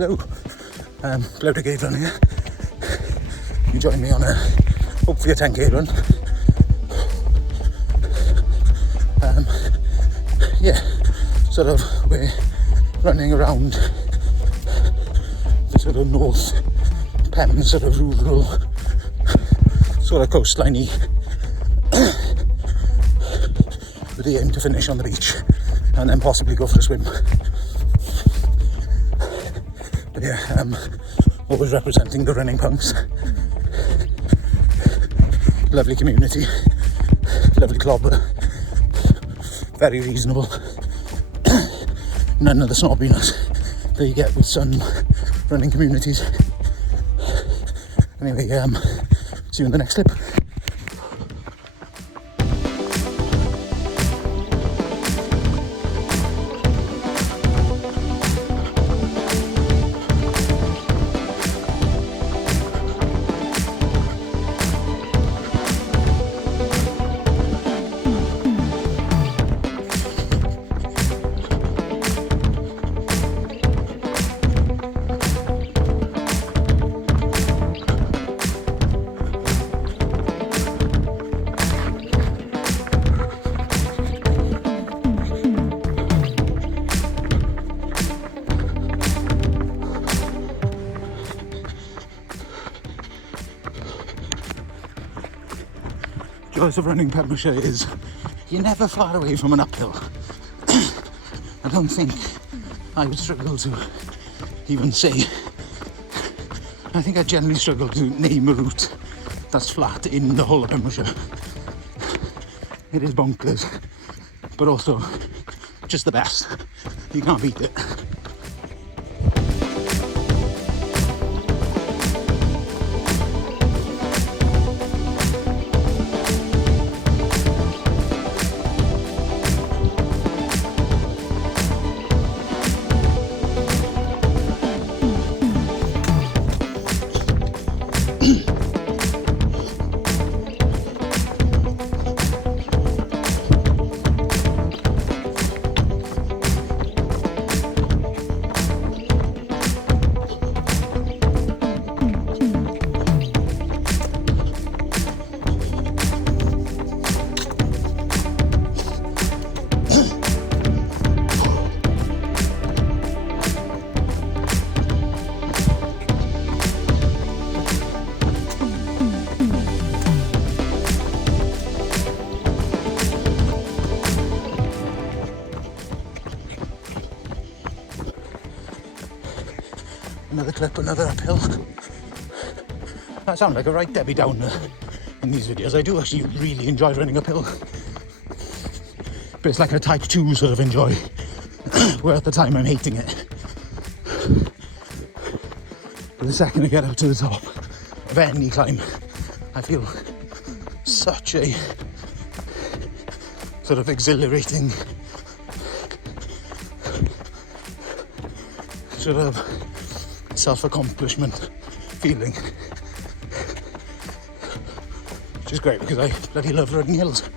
Hello, Bloody Gate Run here. You join me on hopefully a 10k run. Sort of we're running around the sort of North Pen, sort of rural, sort of coastliney, with the aim to finish on the beach and then possibly go for a swim. But yeah, always representing the running punks. Lovely community, lovely clobber, very reasonable. None of the snobbiness that you get with some running communities. Anyway, see you in the next clip. Joys of running Pembrokeshire is you're never far away from an uphill. I don't think I would struggle to even say. I think I generally struggle to name a route that's flat in the whole of Pembrokeshire. It is bonkers, but also just the best. You can't beat it. Another clip, another uphill. I sound like a right Debbie Downer in these videos. I do actually really enjoy running uphill. But it's like a type 2 sort of enjoy, where at the time I'm hating it. But the second I get up to the top of any climb, I feel such a sort of exhilarating sort of self-accomplishment feeling, which is great because I bloody love running hills.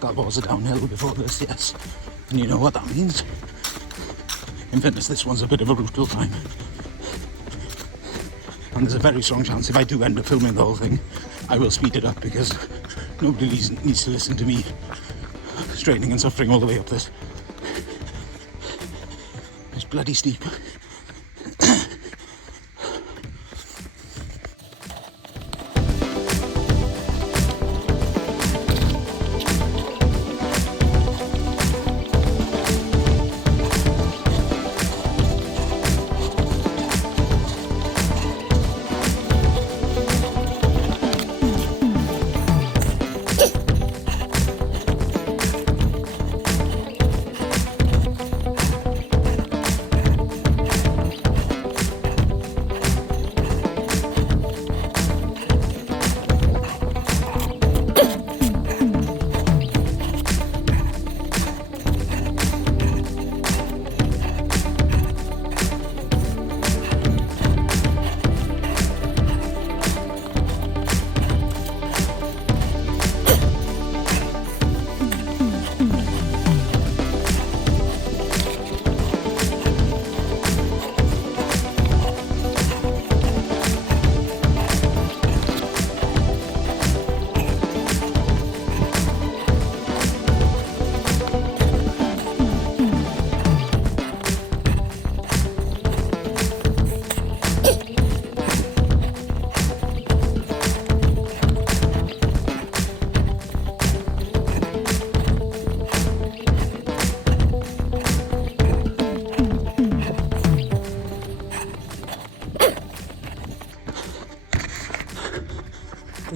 That was a downhill before this, yes. And you know what that means. In fairness, this one's a bit of a brutal climb. And there's a very strong chance if I do end up filming the whole thing, I will speed it up because nobody needs to listen to me straining and suffering all the way up this. It's bloody steep.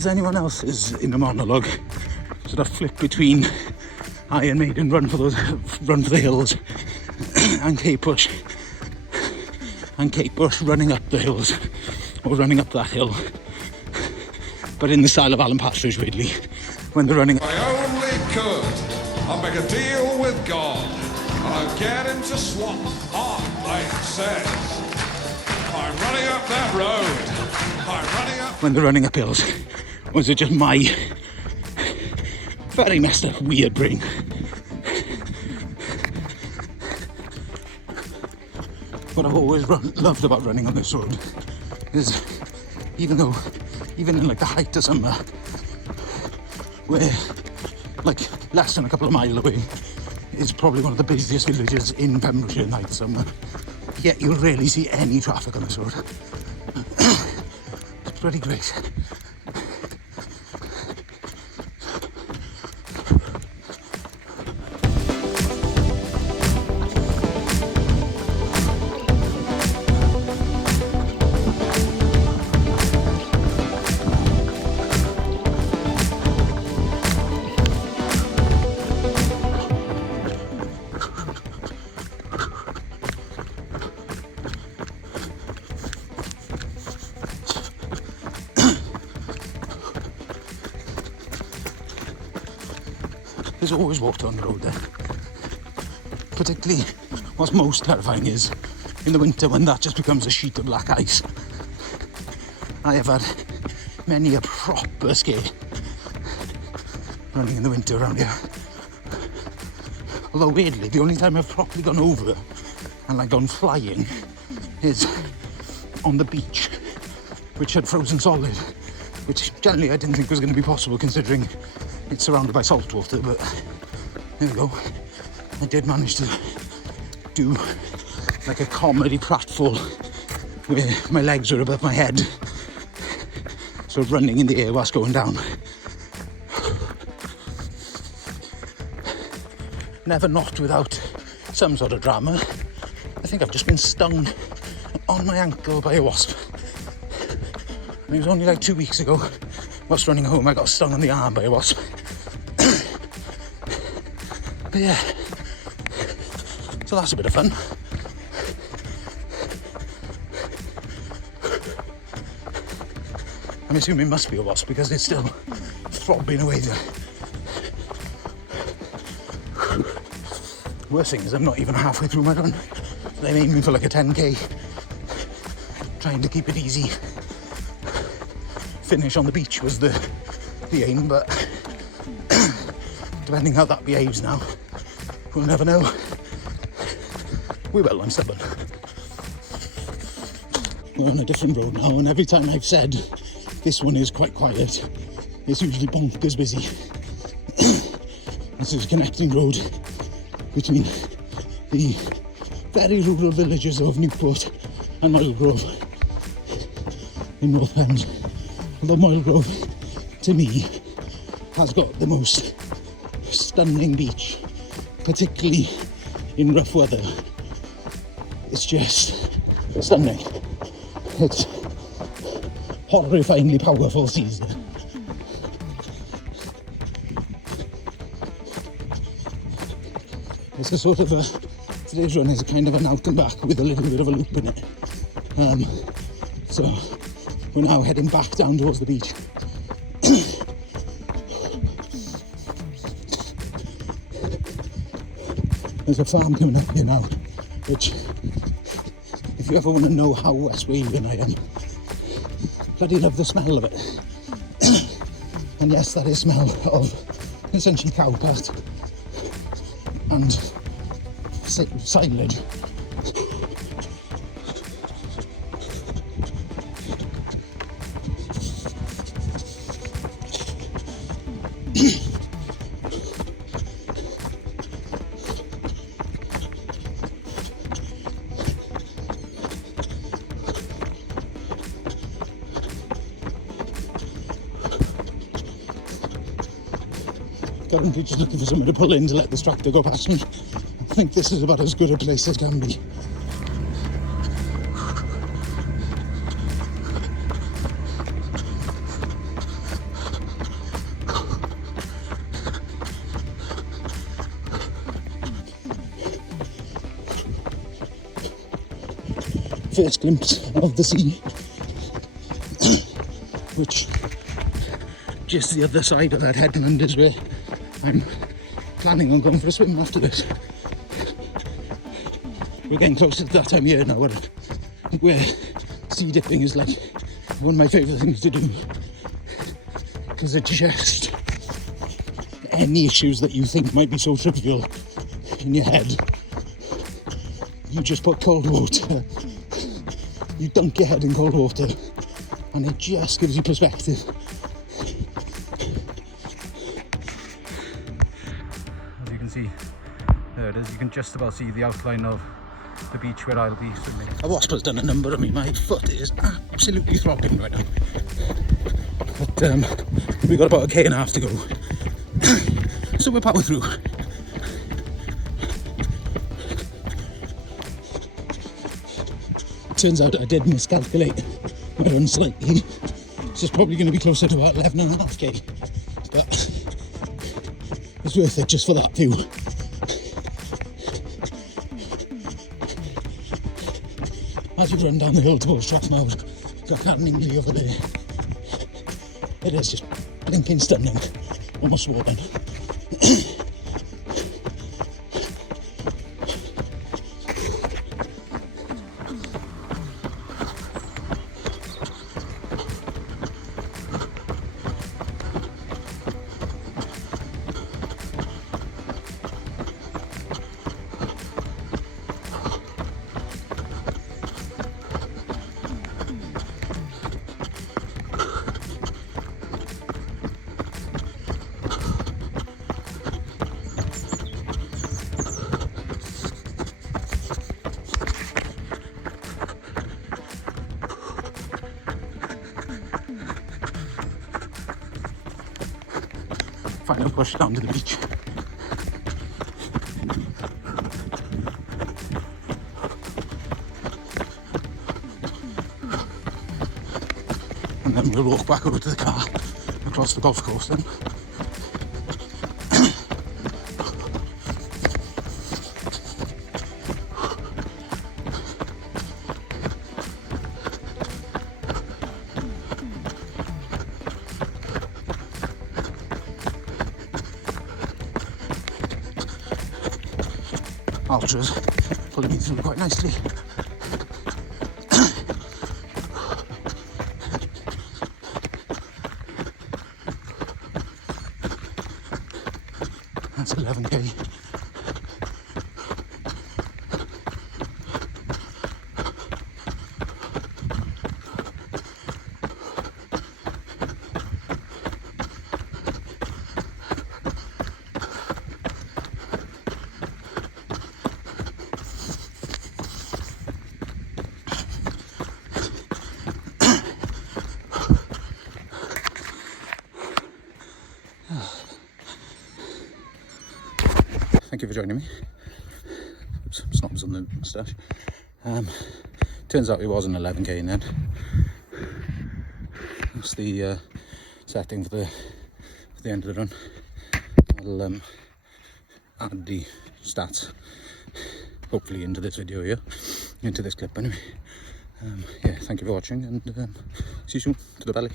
as anyone else is in a monologue, sort of flip between Iron Maiden, Run for the Hills, and Kate Bush running up the hills, or running up that hill, but in the style of Alan Partridge, weirdly, when they're running. I only could. I'll make a deal with God. I'll get him to swap off, like it says. I'm running up that road. I'm running up. When they're running up hills, was it just my very messed up, weird brain? What I've always loved about running on this road is, even in like the height of summer, where like less than a couple of miles away is probably one of the busiest villages in Pembrokeshire in the height of summer, yet you'll rarely see any traffic on this road. It's pretty great. There's always water on the road there. Particularly, what's most terrifying is in the winter when that just becomes a sheet of black ice. I have had many a proper scare running in the winter around here. Although weirdly, the only time I've properly gone over and like gone flying is on the beach, which had frozen solid, which generally I didn't think was going to be possible considering it's surrounded by salt water, but there we go. I did manage to do like a comedy pratfall where my legs were above my head, so running in the air whilst going down. Never not without some sort of drama. I think I've just been stung on my ankle by a wasp. And it was only like 2 weeks ago, whilst running home, I got stung on the arm by a wasp. But yeah, so that's a bit of fun. I'm assuming it must be a wasp because it's still throbbing away there. Worst thing is I'm not even halfway through my run. I'm aiming for like a 10k, trying to keep it easy. Finish on the beach was the aim, but depending how that behaves now, we'll never know. We will, I'm stubborn. We're on a different road now, and every time I've said this one is quite quiet, it's usually bonkers busy. This is a connecting road between the very rural villages of Newport and Moylegrove in North Thames. Although Moylegrove, to me, has got the most stunning beach, particularly in rough weather. It's just stunning. It's horrifyingly powerful seas there. It's a sort of today's run is a kind of an out and back with a little bit of a loop in it. So we're now heading back down towards the beach. There's a farm coming up here now, which, if you ever want to know how West Walian I am, bloody love the smell of it. And yes, that is smell of essentially cow pat and silage. Currently just looking for somewhere to pull in to let this tractor go past me. I think this is about as good a place as can be. first glimpse of the sea, which just the other side of that headland is where I'm planning on going for a swim after this. We're getting closer to that time of year now where sea dipping is like one of my favourite things to do, because it just, any issues that you think might be so trivial in your head, you just put cold water, you dunk your head in cold water, and it just gives you perspective. As you can see, there it is, you can just about see the outline of the beach where I'll be swimming. A wasp has done a number on me, my foot is absolutely throbbing right now. But we've got about 1.5 km to go, so we'll power through. Turns out I did miscalculate my run slightly. This is probably going to be closer to about 11.5k, but it's worth it just for that view. As you run down the hill towards Strathmore, got Carningly over there. It is just blinking stunning, almost swollen. Final push down to the beach. And then we'll walk back over to the car across the golf course then. Ultras pulling me through quite nicely. That's 11k. Thank you for joining me. Oops, snobs on the moustache. Turns out it was an 11k in the end. That's the setting for the end of the run. I'll add the stats hopefully into this video here, into this clip anyway. Yeah, thank you for watching, and see you soon. To the belly.